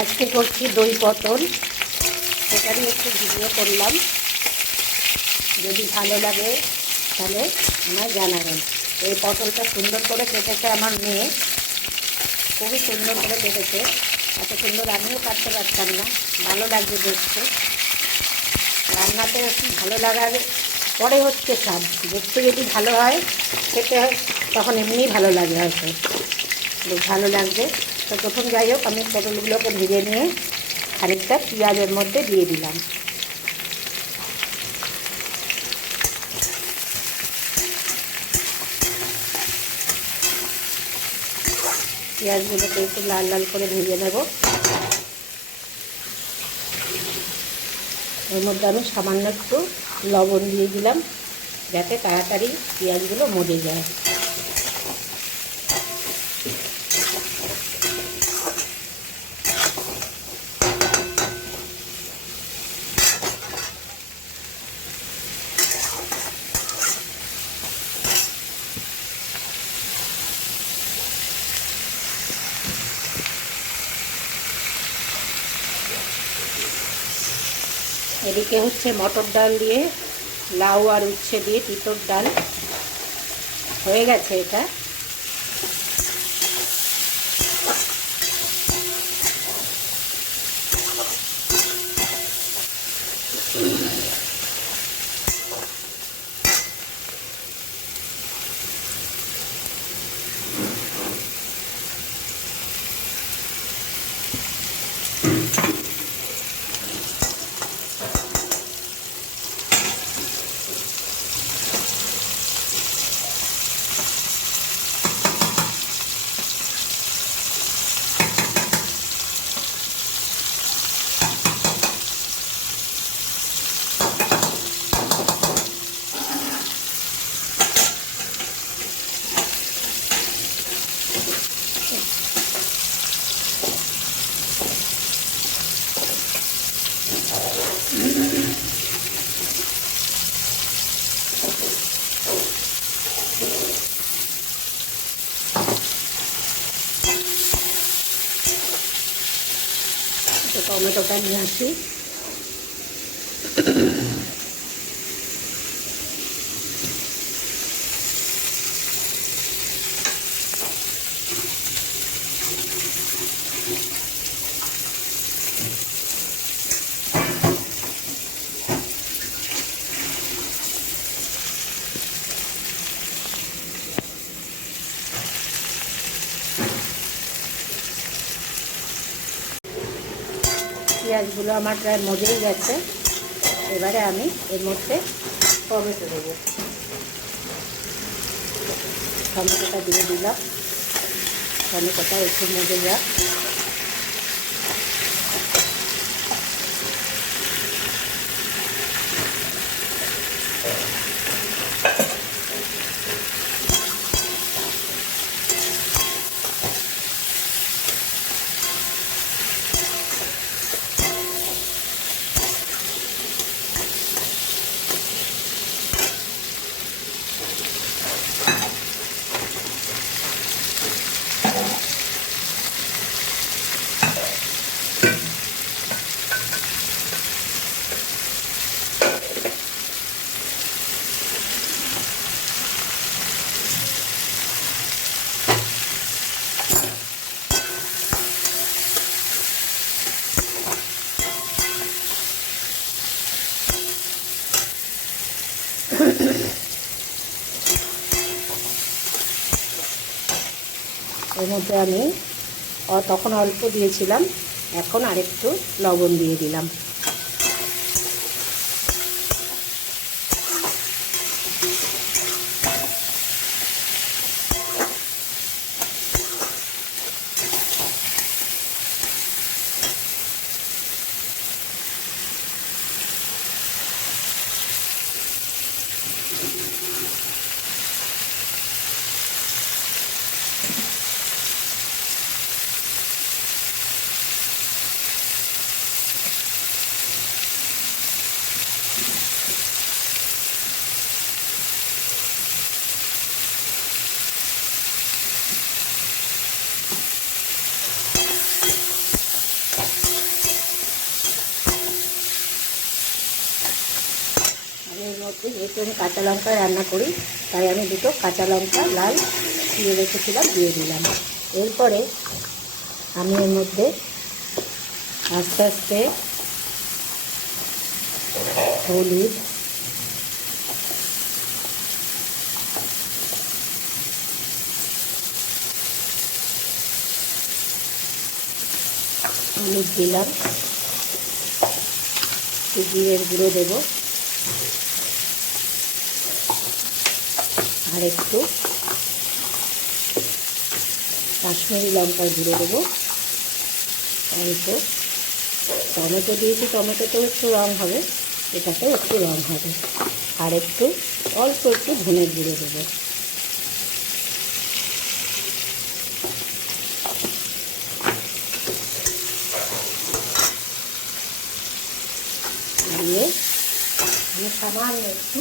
আজকে করছি দই পটল, সেটারই একটু ভিডিও করলাম। যদি ভালো লাগে তাহলে আমায় জানাবেন। এই পটলটা সুন্দর করে কেটেছে আমার মেয়ে, খুবই সুন্দর করে কেটেছে। এত সুন্দর আমিও কাটতে পারতাম না, ভালো লাগছে দেখতে। রান্নাতে ভালো লাগার পরে হচ্ছে স্বাদ। দেখতে যদি ভালো হয়, খেতে হয় তখন এমনিই ভালো লাগে, হয়তো ভালো লাগবে। তো প্রথম যাই হোক, আমি পটলগুলোকে ভেজে নিয়ে খানিকটা পেঁয়াজের মধ্যে দিয়ে দিলাম। পেঁয়াজগুলোকে একটু লাল লাল করে ভেজে নেব। এর মধ্যে আমি সামান্য একটু লবণ দিয়ে দিলাম, যাতে তাড়াতাড়ি পেঁয়াজগুলো মজে যায়। এদিকে হচ্ছে মটর ডাল দিয়ে, লাউ আর উচ্ছে দিয়ে তিতর ডাল হয়ে গেছে। এটা টমেটোটা নিয়ে আসি। পেঁয়াজগুলো আমার প্রায় মজেই গেছে। এবারে আমি এর মধ্যে টমেটো দেবো। টমেটোটা দিয়ে দিলাম। টমেটোটা একটু মজে যাক। এর মধ্যে আমি তখন অল্প দিয়েছিলাম, এখন আরেকটু লবণ দিয়ে দিলাম। যেহেতু আমি কাঁচা লঙ্কায় রান্না করি, তাই আমি দুটো কাঁচা লঙ্কা লাল দিয়ে রেখেছিলাম, দিয়ে দিলাম। এরপরে আমি এর মধ্যে আস্তে আস্তে হলুদ, দিলাম, একটু জিরের গুঁড়ো দেবো, আর একটু কাশ্মীরি লঙ্কার গুঁড়ো দেবো, অল্প টমেটো দিয়েছি, টমেটোতেও একটু রঙ হবে, এটাতেও একটু রঙ হবে, আর একটু অল্প একটু ধনের গুঁড়ো দেবো। দিয়ে আমি সামান্য একটু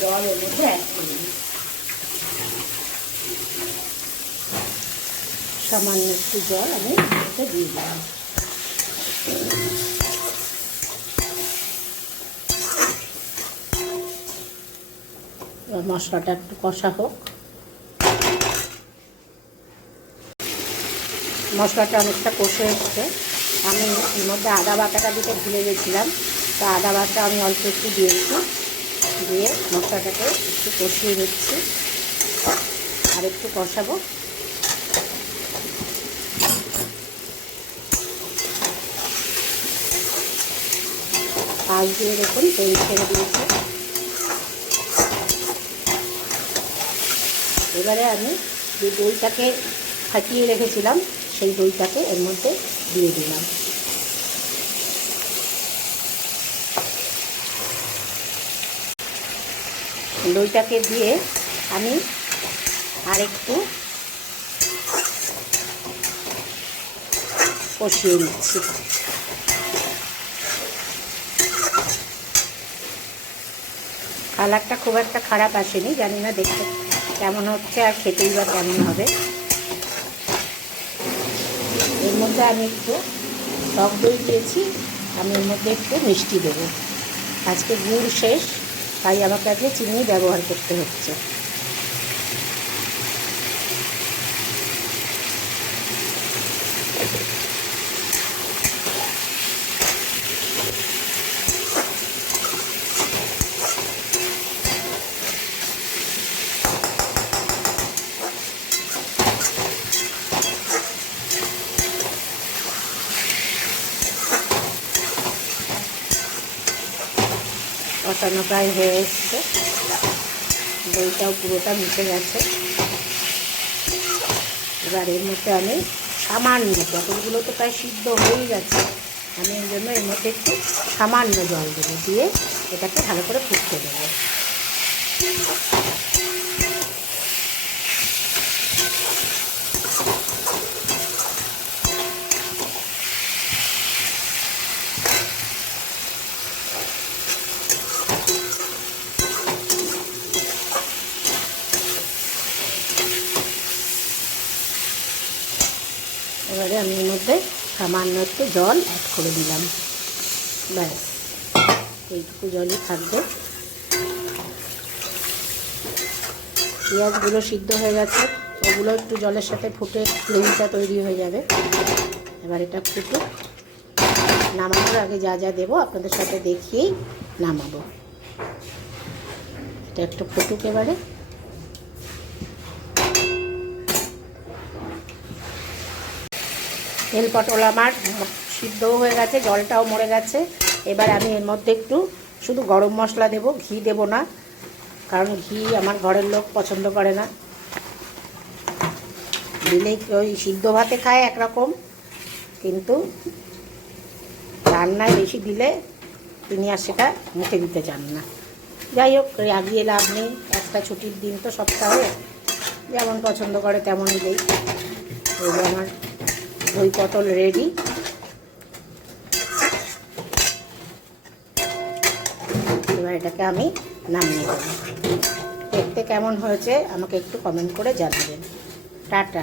জল এর মধ্যে অ্যাড করে দিই, সামান্য একটু জল আমি এতে দিয়ে দিলাম। এবার মশলাটা একটু কষা হোক। মশলাটা অনেকটা কষে এসছে, আমি এর মধ্যে আদা বাটাটা দিতে ভুলে গেছিলাম, তো আদা বাটা আমি অল্প একটু দিয়েছি, দিয়ে মশলাটাকে একটু কষিয়ে দিচ্ছি, আর একটু কষাবো। আজ দিয়ে দেখুন তেল ছেড়ে দিয়েছে। এবারে আমি যে দইটাকে ফাটিয়ে রেখেছিলাম, সেই দইটাকে এর মধ্যে দিয়ে দিলাম। দইটাকে দিয়ে আমি আরেকটু কষিয়ে নিচ্ছি। কালারটা খুব একটা খারাপ আসেনি, জানি না দেখতে কেমন হচ্ছে আর খেতেই বা কেমন হবে। এর মধ্যে আমি একটু টক দই দিয়েছি, আমি এর মধ্যে একটু মিষ্টি দেবো। আজকে গুড় শেষ, তাই আমাকে আজকে চিনি ব্যবহার করতে হচ্ছে। কষানো প্রায় হয়ে এসছে, দইটাও পুরোটা মিশে গেছে। এবার এর মধ্যে আমি সামান্য, পটলগুলো তো প্রায় সিদ্ধ হয়েই গেছে, আমি এই জন্য এর মধ্যে একটু সামান্য জল দেবো, দিয়ে এটাকে ভালো করে ফুটতে দেবো। এবারে আমি এর মধ্যে সামান্য একটু জল অ্যাড করে দিলাম, ব্যাস এইটুকু জলই থাকবে। পেঁয়াজগুলো সিদ্ধ হয়ে গেছে, ওগুলো একটু জলের সাথে ফুটে গ্রেভিটা তৈরি হয়ে যাবে। এবার এটা ফুটুক, নামানোর আগে যা যা দেবো আপনাদের সাথে দেখিয়েই নামাবো। এটা একটু ফুটুক এবারে। তেল পটল আমার সিদ্ধও হয়ে গেছে, জলটাও মরে গেছে। এবার আমি এর মধ্যে একটু শুধু গরম মশলা দেবো, ঘি দেবো না, কারণ ঘি আমার ঘরের লোক পছন্দ করে না। দিলে ওই সিদ্ধ ভাতে খায় একরকম, কিন্তু রান্নায় বেশি দিলে তিনি আর সেটা মুখে দিতে চান না। যাই হোক, রাগিয়ে লাভ নেই, একটা ছুটির দিন তো সপ্তাহে, যেমন পছন্দ করে তেমনই দেই। ওই যে আমার দই পটল রেডি। এবার এটাকে আমি নামিয়ে দেবো। দেখতে কেমন হয়েছে আমাকে একটু কমেন্ট করে জানাবেন। টাটা।